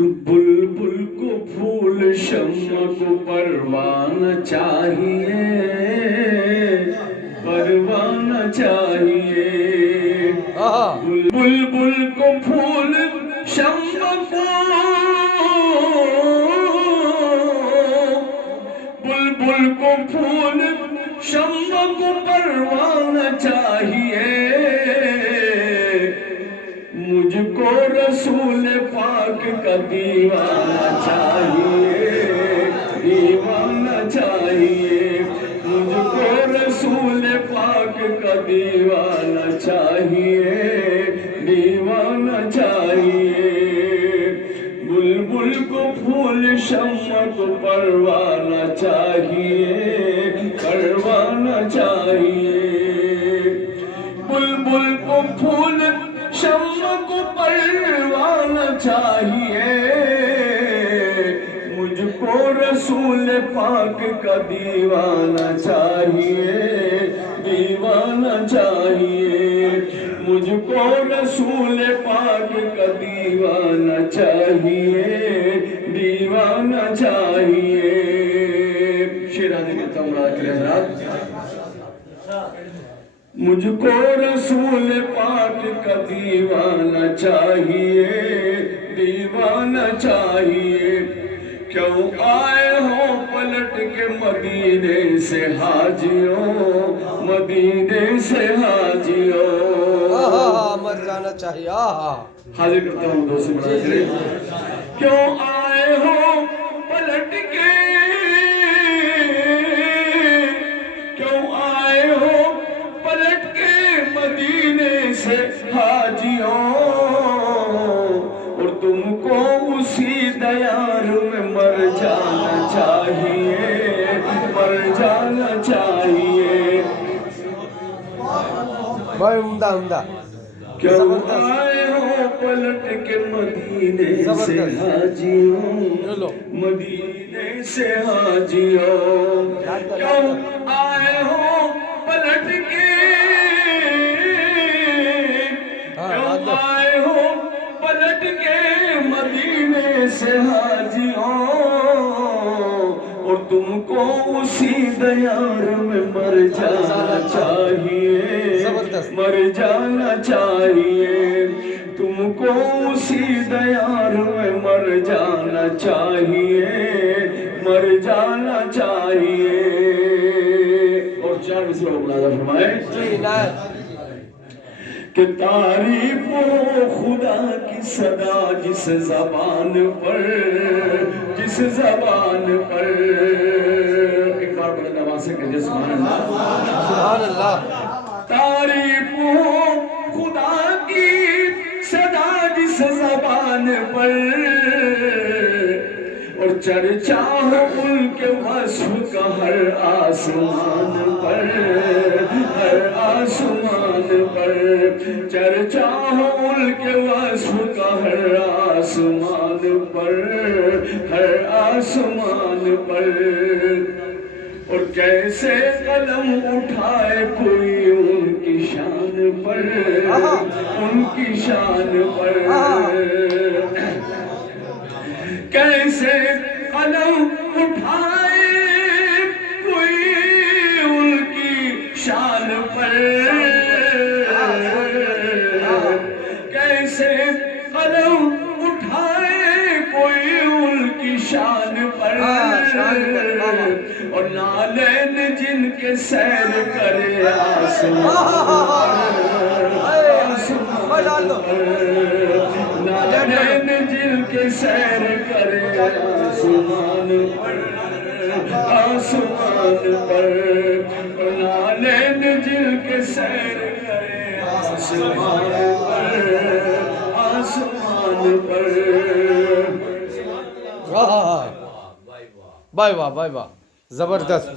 بلبل کو پھول شمع کو پروانہ چاہیے، پروانہ چاہیے۔ بلبل کو پھول شمع کو، بلبل کو پھول شمع کو پروانہ چاہیے، مجھ کو رسول پاک کا دیوانہ چاہیے، دیوانہ چاہیے۔ مجھ کو رسول پاک کا دیوانہ چاہیے، دیوانہ چاہیے۔ بلبل کو پھول شمع کو پروانہ چاہیے، پروانہ چاہیے۔ بلبل کو پھول شمع کو پروانہ چاہیے، مجھ کو رسول پاک کا دیوانہ چاہیے، دیوانہ چاہیے۔ مجھ کو رسول پاک کا دیوانہ چاہیے، دیوانہ چاہیے۔ شیرازی کہتا ہوں حضرات، مجھ کو رسول پاک کا دیوانہ چاہیے، دیوانہ چاہیے۔ کیوں آئے ہو پلٹ کے مدینے سے حاجیوں، مدینے سے حاجیوں۔ مر جانا چاہیے۔ حاضر کرتا ہوں دو سے بڑا کرے۔ کیوں آئے ہو پلٹ کے، کیوں آئے ہو پلٹ کے مدینے سے حاجیوں، اور تم کو اسی دیار میں مر جانا چاہیے، مر جانا چاہیے۔ بھائی عمدہ عمدہ۔ کیوں آئے ہو پلٹ کے مدینے سے حاجیوں، مدینے سے حاجیوں۔ کیوں آئے ہو پلٹ کے، کیوں آئے ہو پلٹ کے مدینے سے حاجیوں، اور تم کو اسی دیار میں مر جانا چاہیے، مر جانا چاہیے۔ تم کو اسی دیار میں مر جانا چاہیے، مر جانا چاہیے۔ اور چار مصرع ملازہ فرمائے کہ تعریف ہو خدا کی صدا جس زبان پر، جس زبان پر۔ ایک بار بلند آواز سے کہیے سبحان اللہ، سبحان اللہ۔ تعریف ہو خدا کی صدا جس زبان پر، اور چرچا ہو ان کے وصف کا ہر آسمان پر، ہر آسمان پر۔ چرچا ہو ان کے وصف کا ہر آسمان پر، ہر آسمان پر۔ اور کیسے قلم اٹھائے کوئی ان کی شان پر، ان کی شان پر۔ کیسے قلم اٹھائے کوئی ان کی شان پر، کیسے قلم اٹھائے کوئی ان کی شان پر۔ اور نالین جن کے سیر کرے آسمان پر، آسمان پر۔ نالین جن کے سیر کرے آسمان پر، آسمان پر۔ نالین جن کے سیر کرے آسمان پر، آسمان پر۔ بھائی واہ بھائی واہ، زبردست۔